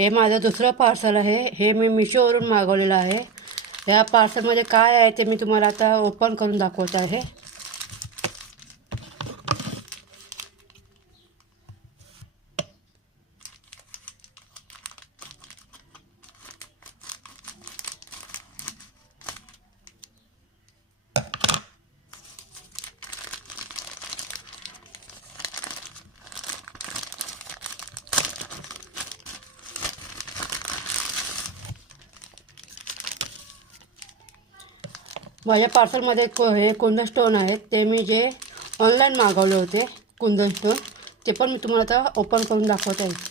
हे माझं दुसरं पार्सल आहे. हे मी मिशोवरून मागवलेलं आहे. या पार्सलमध्ये काय आहे ते मी तुम्हाला आता ओपन करून दाखवत आहे. माझ्या पार्सलमध्ये हे कुंदन स्टोन आहेत. ते मी जे ऑनलाईन मागवले होते कुंदन स्टोन, ते पण मी तुम्हाला आता ओपन करून दाखवत आहे.